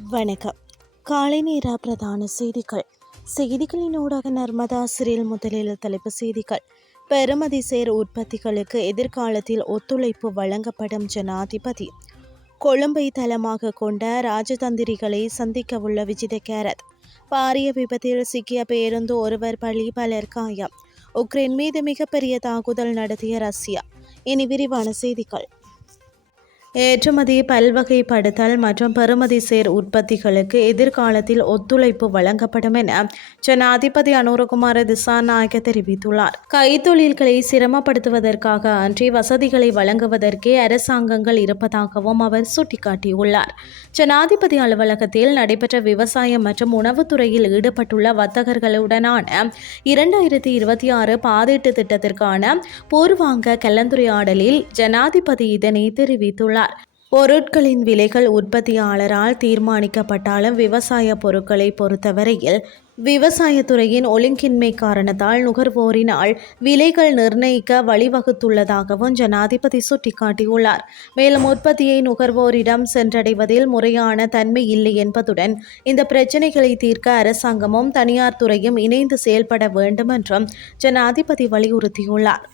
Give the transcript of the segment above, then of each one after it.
வணக்கம். காலை நேர பிரதான செய்திகள். செய்திகளின் ஊடாக நர்மதா சிறில் முதலில் தலைப்பு செய்திகள். பெறுமதி சேர் உற்பத்திகளுக்கு எதிர்காலத்தில் ஒத்துழைப்பு வழங்கப்படும் ஜனாதிபதி. கொழும்பை தளமாக கொண்ட ராஜதந்திரிகளை சந்திக்கவுள்ள விஜித கேரத். பாரிய விபத்தில் சிக்கிய பேருந்து ஒருவர் பலி பலர் காயம். உக்ரைன் மீது மிகப்பெரிய தாக்குதல் நடத்திய ரஷ்யா. இனி விரிவான செய்திகள். ஏற்றுமதி பல்வகைப்படுத்தல் மற்றும் பெறுமதி சேர் உற்பத்திகளுக்கு எதிர்காலத்தில் ஒத்துழைப்பு வழங்கப்படும் என ஜனாதிபதி அனுரகுமார திசாநாயக தெரிவித்துள்ளார். கைத்தொழில்களை சிரமப்படுத்துவதற்காக அன்றி வசதிகளை வழங்குவதற்கே அரசாங்கங்கள் இருப்பதாகவும் அவர் சுட்டிக்காட்டியுள்ளார். ஜனாதிபதி அலுவலகத்தில் நடைபெற்ற விவசாயம் மற்றும் உணவுத்துறையில் ஈடுபட்டுள்ள வர்த்தகர்களுடனான இரண்டாயிரத்தி இருபத்தி ஆறு பாதீட்டு திட்டத்திற்கான பூர்வாங்க கலந்துரையாடலில் ஜனாதிபதி இதனை தெரிவித்துள்ளார். பொருட்களின் விலைகள் உற்பத்தியாளரால் தீர்மானிக்கப்பட்டாலும் விவசாய பொருட்களை பொறுத்தவரையில் விவசாயத்துறையின் ஒழுங்கின்மை காரணத்தால் நுகர்வோரினால் விலைகள் நிர்ணயிக்க வழிவகுத்துள்ளதாகவும் ஜனாதிபதி சுட்டிக்காட்டியுள்ளார். மேலும் உற்பத்தியை நுகர்வோரிடம் சென்றடைவதில் முறையான தன்மை இல்லை என்பதுடன் இந்த பிரச்சினைகளை தீர்க்க அரசாங்கமும் தனியார் துறையும் இணைந்து செயல்பட வேண்டும் என்றும் ஜனாதிபதி வலியுறுத்தியுள்ளார்.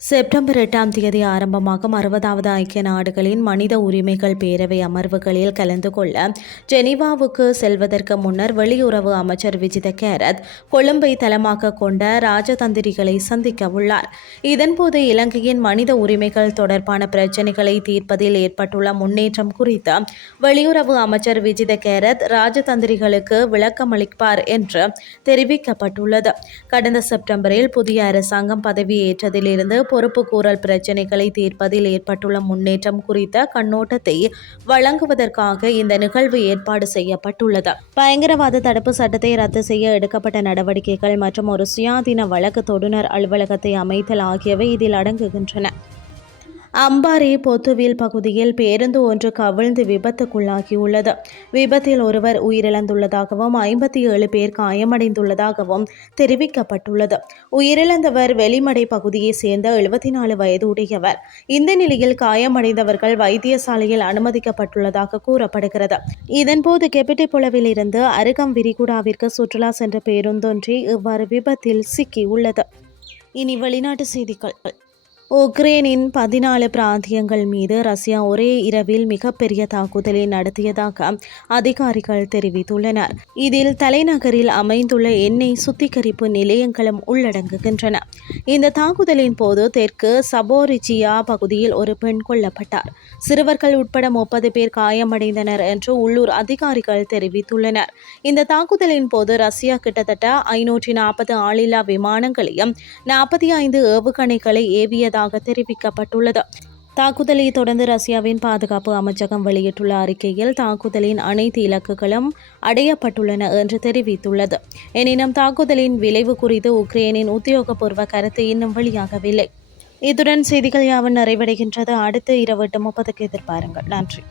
செப்டம்பர் எட்டாம் தேதி ஆரம்பமாகும் அறுபதாவது ஐக்கிய நாடுகளின் மனித உரிமைகள் பேரவை அமர்வுகளில் கலந்து கொள்ள ஜெனீவாவுக்கு செல்வதற்கு முன்னர் வெளியுறவு அமைச்சர் விஜித கேரத் கொழும்பை தளமாக கொண்ட ராஜதந்திரிகளை சந்திக்க உள்ளார். இதன்போது இலங்கையின் மனித உரிமைகள் தொடர்பான பிரச்சினைகளை தீர்ப்பதில் ஏற்பட்டுள்ள முன்னேற்றம் குறித்து வெளியுறவு அமைச்சர் விஜித கேரத் ராஜதந்திரிகளுக்கு விளக்கமளிப்பார் என்று தெரிவிக்கப்பட்டுள்ளது. கடந்த செப்டம்பரில் புதிய அரசாங்கம் பதவியேற்றதிலிருந்து பொறுப்புக்கூறல் பிரச்சினைகளை தீர்ப்பதில் ஏற்பட்டுள்ள முன்னேற்றம் குறித்த கண்ணோட்டத்தை வழங்குவதற்காக இந்த நிகழ்வு ஏற்பாடு செய்யப்பட்டுள்ளது. பயங்கரவாத தடுப்பு சட்டத்தை ரத்து செய்ய எடுக்கப்பட்ட நடவடிக்கைகள் மற்றும் ஒரு சுயாதீன வழக்கு தொடுநர் அலுவலகத்தை அமைத்தல் ஆகியவை இதில் அடங்குகின்றன. அம்பாரி பொத்துவில் பகுதியில் பேருந்து ஒன்று கவிழ்ந்து விபத்துக்குள்ளாகியுள்ளது. விபத்தில் ஒருவர் உயிரிழந்துள்ளதாகவும் ஐம்பத்தி ஏழு பேர் காயமடைந்துள்ளதாகவும் தெரிவிக்கப்பட்டுள்ளது. உயிரிழந்தவர் வெளிமடை பகுதியை சேர்ந்த எழுபத்தி நாலு வயது உடையவர் இந்த நிலையில் காயமடைந்தவர்கள் வைத்தியசாலையில் அனுமதிக்கப்பட்டுள்ளதாக கூறப்படுகிறது. இதன்போது கெபிட்டிபுலவில் இருந்து அருகம் விரிகுடாவிற்கு சுற்றுலா சென்ற பேருந்தொன்றி இவ்வாறு விபத்தில் சிக்கியுள்ளது. இனி வெளிநாட்டு செய்திகள். உக்ரைனின் பதினாலு பிராந்தியங்கள் மீது ரஷ்யா ஒரே இரவில் மிகப்பெரிய தாக்குதலை நடத்தியதாக அதிகாரிகள் தெரிவித்துள்ளனர். இதில் தலைநகரில் அமைந்துள்ள எண்ணெய் சுத்திகரிப்பு நிலையங்களும் உள்ளடங்குகின்றன. இந்த தாக்குதலின் போது தெற்கு சபோரிஜியா பகுதியில் ஒரு பெண் கொல்லப்பட்டார். சிறுவர்கள் உட்பட முப்பது பேர் காயமடைந்தனர் என்று உள்ளூர் அதிகாரிகள் தெரிவித்துள்ளனர். இந்த தாக்குதலின் போது ரஷ்யா கிட்டத்தட்ட ஐநூற்றி நாற்பது ஆளில்லா விமானங்களையும் நாற்பத்தி ஐந்து ஏவுகணைகளை ஏவியதாக உள்ளதாக தெரிவிக்கப்பட்டுள்ளது. தாக்குதலை தொடர்ந்து ரஷ்யாவின் பாதுகாப்பு அமைச்சகம் வெளியிட்டுள்ள அறிக்கையில் தாக்குதலின் அனைத்து இலக்குகளும் அடையப்பட்டுள்ளன என்று தெரிவித்துள்ளது. எனினும் தாக்குதலின் விளைவு குறித்து உக்ரைனின் உத்தியோகபூர்வ கருத்து இன்னும் வெளியாகவில்லை. இத்துடன் செய்திகள் யாவும் நிறைவடைகின்றது. அடுத்த இரவு எட்டு முப்பதுக்கு எதிர்பாருங்கள். நன்றி.